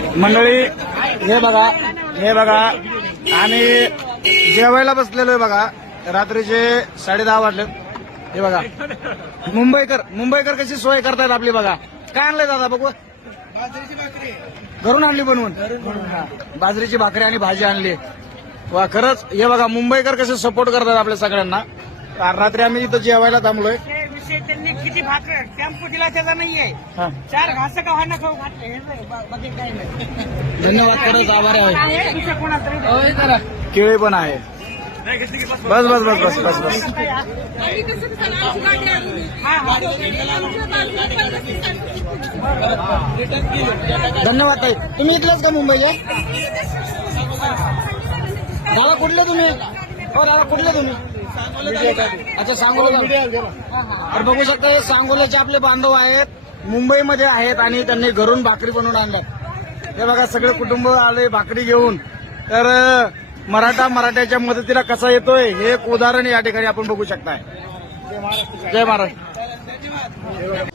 मंडळी हे बघा हे बघा. आणि जेवायला बसलेलो आहे बघा. रात्रीचे साडे दहा वाजले. हे बघा. मुंबईकर मुंबईकर कशी सोय करतायत आपली बघा. काय आणलंय दादा बघू. घरून आणली बनवून? हा. बाजरीची भाकरी आणि भाजी आणली. वा खरंच हे बघा मुंबईकर कसे सपोर्ट करतात आपल्या सगळ्यांना. रात्री आम्ही इथं जेवायला थांबलोय. विषय त्यांनी किती भाकर टेम्पो दिला त्याचा नाहीये. हा. चार घास का व्हायला खाऊ घातले? हे नाही, बा- बाकी काही नाही. धन्यवाद खरंच आभार आहे. आहे दुसरं कोणाचं नाही. केळी पण आहे. बस बस बस बस बस बस. हा, हा. धन्यवाद ताई. तुम्ही इथलेच का मुंबईचे दादा कुठले तुम्ही? हो दादा कुठले तुम्ही? अच्छा सांगोला तर बघू शकता हे सांगोल्याचे आपले बांधव आहेत. मुंबईमध्ये आहेत आणि त्यांनी घरून भाकरी बनवून आणल्यात हे बघा सगळे कुटुंब आले भाकरी घेऊन. तर मराठा मराठ्याच्या मदतीला कसा येतोय हे एक उदाहरण या ठिकाणी आपण बघू शकताय. जय महाराष्ट्र.